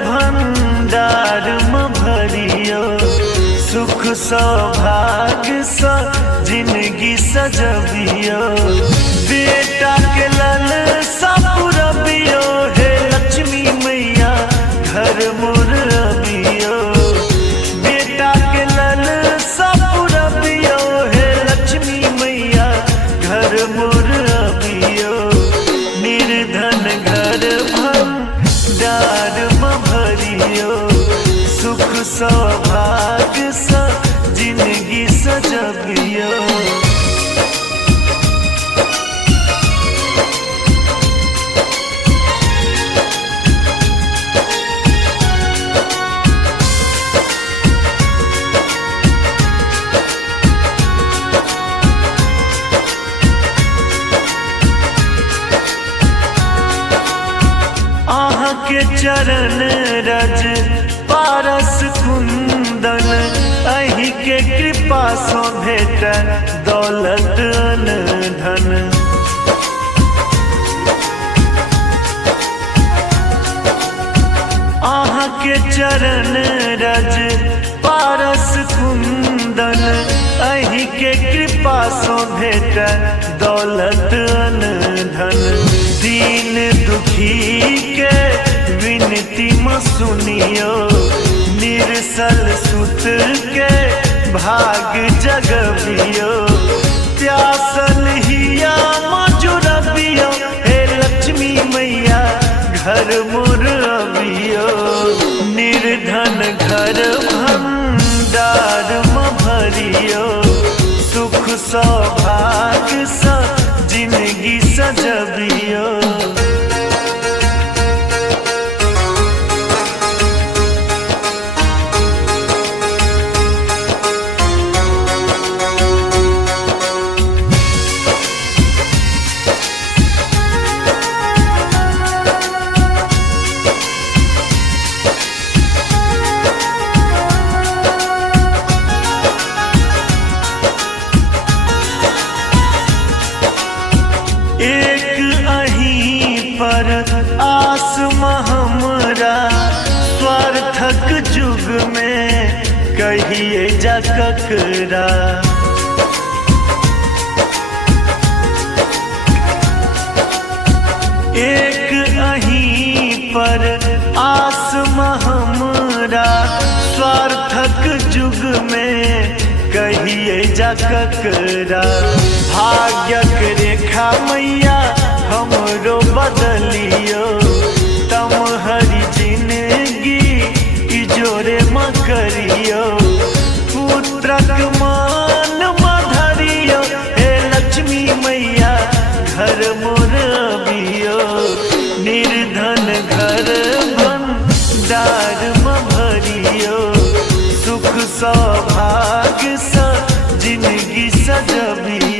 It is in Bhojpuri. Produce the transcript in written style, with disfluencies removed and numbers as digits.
भंडार में भरियो, सुख सौभाग्य सा जिंदगी सजबियो। बेटा के लालसा पुरबियो, हे लक्ष्मी मैया घर मोर अबियो। बेटा के लालसा पुरबियो, हे लक्ष्मी मैया घर मोर अबियो। निर्धन घर भंडार में भरियो, सुख सौभाग्य सा जिंदगी सजबियो। के चरण रज पारस कुंदन, अहि के कृपा सो भेट दौलत धन। आहाँ के चरण रज पारस कुंदन, अहि के कृपा सो भेट दौलत धन। दीन दुखी के विनती में सुनियो, निरसल सुत के भाग जगबियो। प्यासल हिया मजुरबियो, हे लक्ष्मी मैया घर मोर अबियो। निर्धन घर भंडार में भरियो, सुख सौभाग्य सा जिंदगी सजबियो। एक अहीं पर आस हमरा, स्वार्थक जुग में कहिए जा ककरा। एक अहीं पर आस हमरा, स्वार्थक जुग में कहिए जा ककरा। भाग्यक रेखा मैया हमरो बदलियो, तम हरी जिंदगी इजोरे में करियो। पुत्रक मान धरियो, हे लक्ष्मी मैया घर मोर अबियो। निर्धन घर भंडार में भरियो, सुख सौभाग्य सा जिंदगी सजबियो।